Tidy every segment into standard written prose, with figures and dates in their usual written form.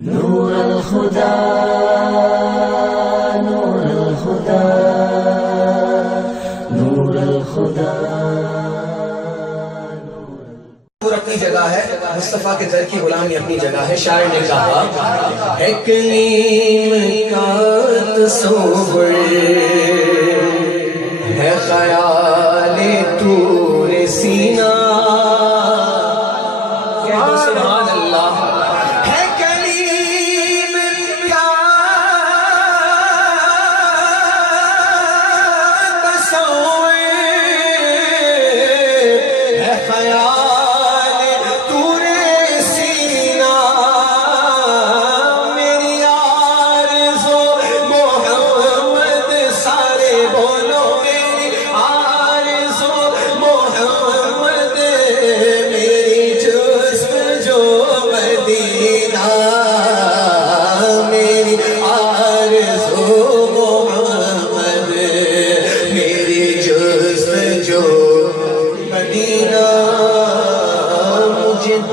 نور الخدا نور الخدا نور الخدا اپنی جگہ ہے، مصطفیٰ کے در کی غلامی اپنی جگہ ہے۔ شاعر نے کہا ہے کلیم کا تصور ہے خیال طور سینہ، کہہ دو سبحان اللہ۔ ہے کلیم کا تصور ہے خیال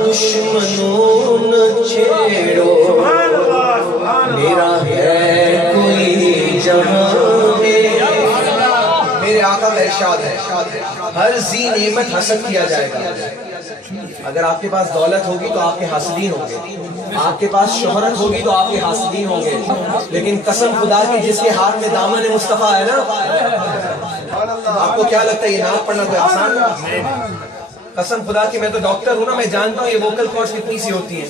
دشمنوں نہ چھیڑو، میرا ہے کوئی جہاں میں۔ میرے آقا کا ارشاد ہے ہر ذی نعمت حسد کیا جائے گا۔ اگر آپ کے پاس دولت ہوگی تو آپ کے حاسدین ہوں گے، آپ کے پاس شہرت ہوگی تو آپ کے حاسدین ہوں گے، لیکن قسم خدا کی جس کے ہاتھ میں دامن مصطفیٰ ہے نا، آپ کو کیا لگتا ہے یہ نعت پڑھنا کوئی آسان؟ قسم خدا کی میں تو ڈاکٹر ہوں نا، میں جانتا ہوں یہ ووکل کارڈز کتنی سی ہوتی ہیں۔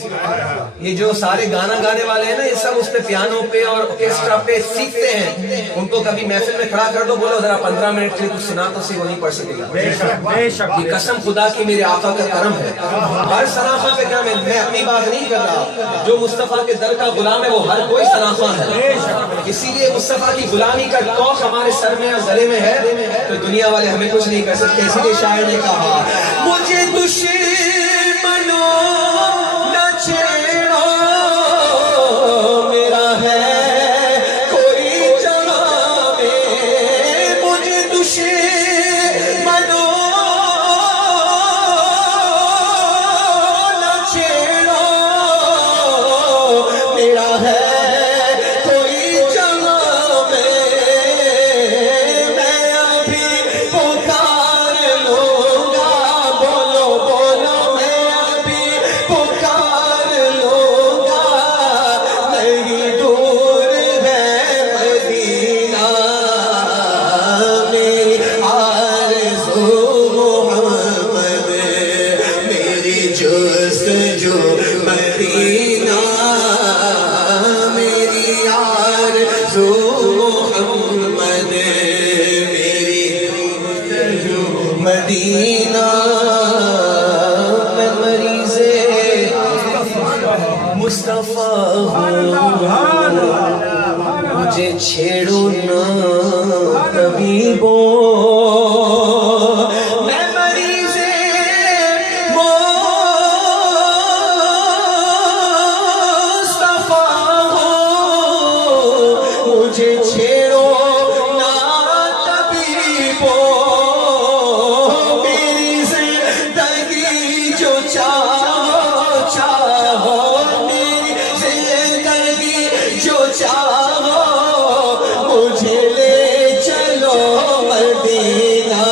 یہ جو سارے گانا گانے والے ہیں نا، یہ سب اس پہ پیانو پہ اور آرکیسٹرا پہ سیکھتے ہیں۔ ان کو کبھی محفل میں کھڑا کر دو، بولو ذرا 15 منٹ کے لیے کچھ سنا تو وہ نہیں پڑھ سکے گا۔ یہ قسم خدا کی میرے آقا کا کرم ہے، ہر سراخا پہ کرم ہے۔ میں اپنی بات نہیں کر رہا، جو مصطفیٰ کے در کا غلام ہے وہ ہر کوئی سراخا ہے۔ اسی لیے مصطفیٰ کی غلامی کا توق ہمارے سر میں اور گلے میں ہے تو دنیا والے ہمیں کچھ نہیں کر سکتے۔ اسی لیے شاعر نے کہا مجھے دشمنوں نہ چھیڑو، میرا ہے کوئی جہاں میں۔ مجھے دشمنوں نہ چھیڑو، میرا ہے کوئی جہاں میں۔ میں ابھی پکار لوں گا، بولو بولو میں ابھی پکار لوں گا۔ نہیں دور ہے مدینہ، میری آرزو محمد، میری جستجو مدینہ، میری آرزو محمد، میری جستجو مدینہ۔ میں مریض مصطفیٰ ہوں، مجھے چھیڑو نہ طبیبوں۔ میں مریض مصطفیٰ ہوں، مجھے چھیڑو نہ طبیبوں۔ میری زندگی جو چاہو، میری زندگی جو چاہو، مجھے لے چلو مدینہ،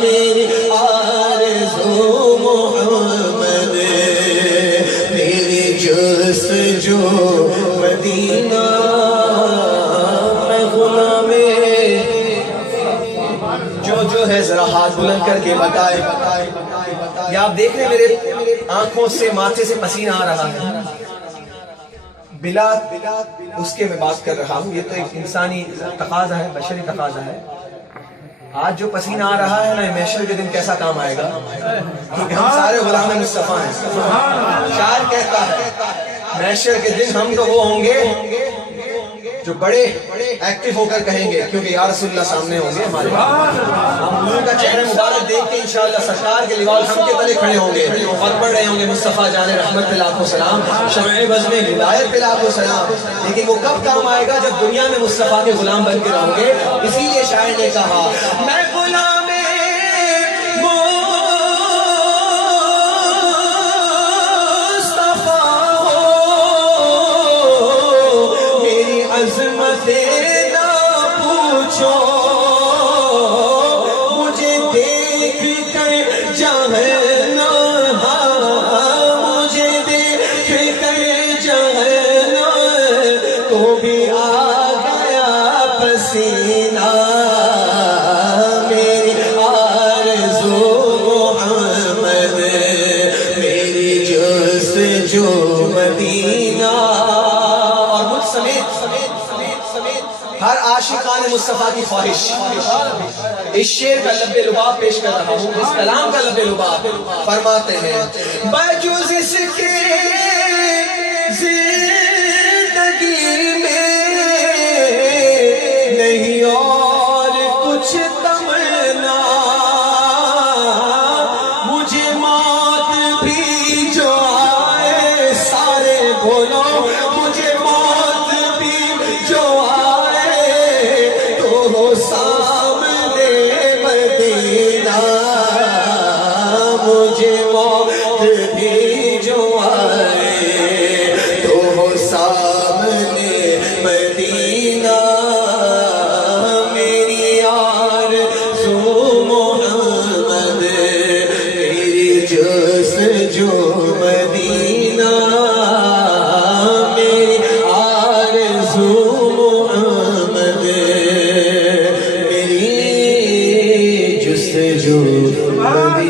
میری آرزو محمد، میری جستجو مدینہ۔ میں غلام جو ہے ذرا ہاتھ بلند کر کے بتائے۔ یا آپ دیکھ رہے ہیں میرے آنکھوں سے ماتھے سے پسینہ آ رہا ہے، بلا اس کے میں بات کر رہا ہوں، یہ تو ایک انسانی تقاضا ہے، بشری تقاضا ہے۔ آج جو پسینہ آ رہا ہے نا، محشر کے دن کیسا کام آئے گا، کیونکہ ہم سارے غلام مصطفیٰ ہیں۔ شاعر کہتا ہے محشر کے دن ہم تو وہ ہوں گے جو بڑے ایکٹیو ہو کر کہیں گے، کیونکہ یا رسول اللہ سامنے ہوں گے ہمارے، ہم ان کا چہرہ مبارک دیکھ کے انشاءاللہ سرکار کے لیوال ہم کے تلے کھڑے ہوں گے اور پڑھ رہے ہوں گے مصطفیٰ جان رحمت پہ لاکھوں سلام، شمع بزم ہدایت پہ لاکھوں سلام۔ لیکن وہ کب کام آئے گا؟ جب دنیا میں مصطفیٰ کے غلام بن کے رہو گے۔ اسی لیے شاعر نے کہا میں غلام مصطفیٰ ہوں، دینا پوچھو مجھے دیکھ کر جہنم مجھے دیکھ کر جہنم تو بھی آ گیا پسینہ میری آرزو محمد میری جستجو مدینہ اور مجھ سمیت ہر عاشقان مصطفیٰ کی خواہش اس شعر کا لب لباب پیش کر رہا ہوں اس کلام کا لب لباب فرماتے ہیں بجز اس کے زندگی میں نہیں اور کچھ تمنا مجھے موت بھی جو آئے سارے بولو مجھے موت بھی جو آئے تو ہو سامنے مدینہ مجھے موت بھی جو آئے تو ہو سامنے مدینہ میری آرزو محمد میری جستجو مدینہ میری آرزو محمد میری جستجو مدینہ